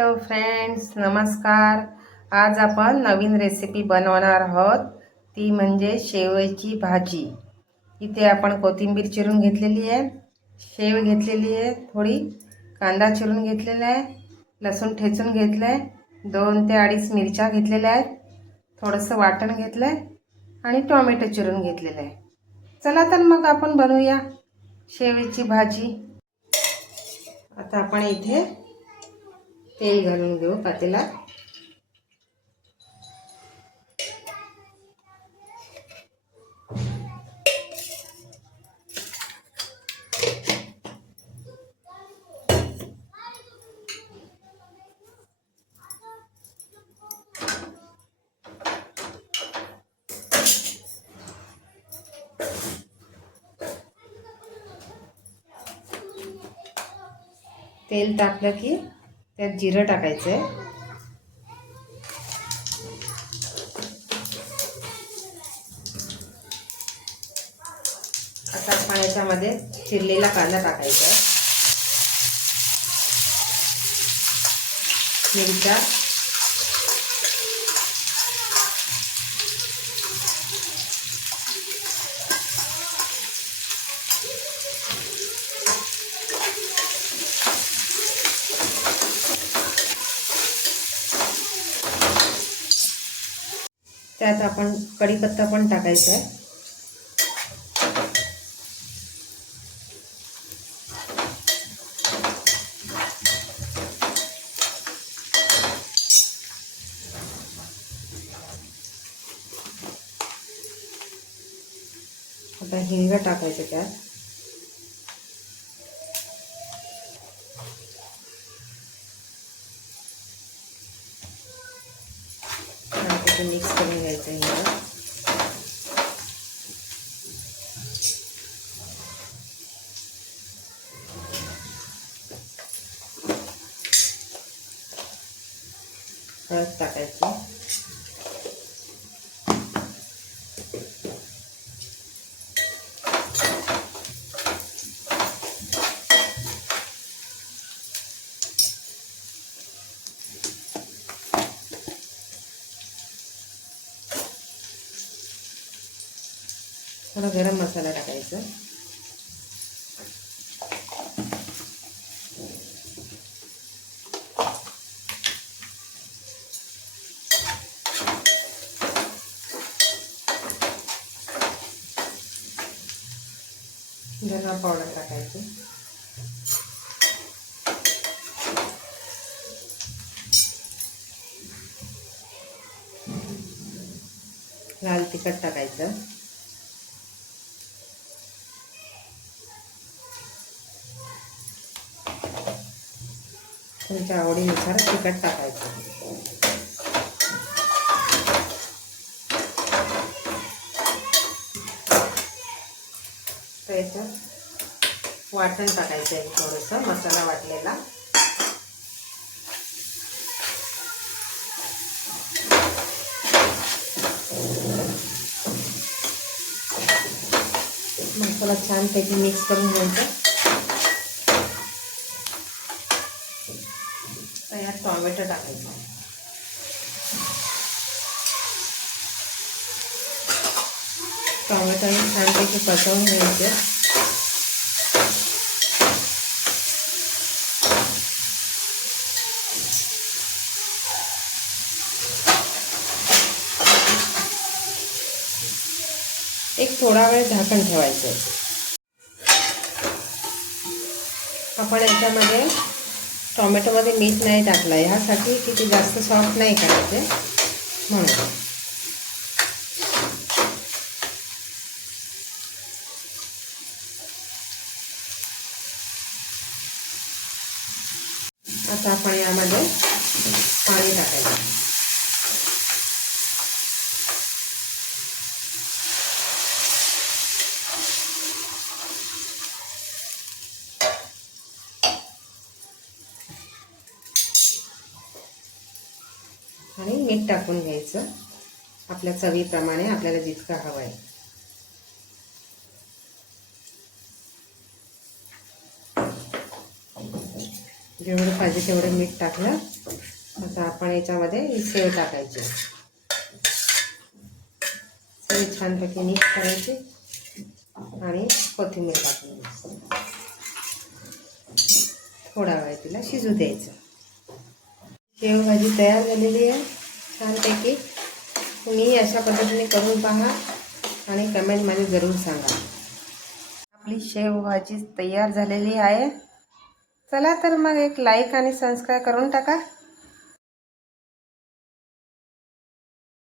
Hello friends, नमस्कार. आज आपण नवीन रेसिपी बनवणार आहोत, ती म्हणजे शेवयाची भाजी. इथे आपण कोथिंबीर चिरून घेतलेली आहे, शेव घेतलेली आहे, थोडी कांदा चिरून घेतलेला आहे, लसूण ठेचून घेतलं आहे, 2 ते 2.5 मिरच्या घेतलेल्या आहेत, थोडंसं वाटण घेतलं आहे आणि टोमॅटो चिरून घेतलेलं आहे. चला तर मग आपण बनवूया शेवयाची भाजी. आता आपण इथे तेल घालून घेऊ पातेल्यात. तेल तापलं की त्यात जिरं टाकायचं आहे. आता आपण याच्यामध्ये चिरलेला कांदा टाकायचा आहे, मिरच्या, त्यात आपण कढीपत्ता पण टाकायचा आहे. आता हिंग टाकायचं त्यात. आणि मिक्स करून घ्यायचं हिंग. हळद टाकायची. थोडा गरम मसाला टाकायचा. धना पावडर टाकायचं. लाल तिखट टाकायचं. तुमच्या आवडीनुसार तिखट टाकायचं. त्याचं वाटण टाकायचं आहे, थोडंसं मसाला वाटलेला. मसाला छानपैकी मिक्स करून घ्यायचं. यात टोमॅटो टाकायचं. टोमॅटो छानपैकी पचवून घ्यायचे. एक थोडा वेळ झाकण ठेवायचं. आपण याच्यामध्ये टोमॅटोमध्ये मीठ नाही टाकलं ह्यासाठी की ते जास्त सॉफ्ट नाही करायचे म्हणून. आता आपण यामध्ये पाणी टाकायचं. आणि मीठ टाकून घ्यायचं आपल्या चवीप्रमाणे, आपल्याला जितका हवं आहे. जेवढं पाहिजे तेवढं मीठ टाकलं. आता आपण याच्यामध्ये ही सेव टाकायची. सेव छानपैकी मिक्स करायची आणि कोथिंबीर टाकून द्यायची. थोडा वेळ तिला शिजू द्यायचं. शेवभाजी तयार झालेली आहे छानपैकी. तुम्ही अशा पद्धतीने करून पहा आणि कमेंटमध्ये जरूर सांगा. आपली शेवभाजी तयार झालेली आहे. चला तर मग एक लाईक आणि सबस्क्राईब करून टाका.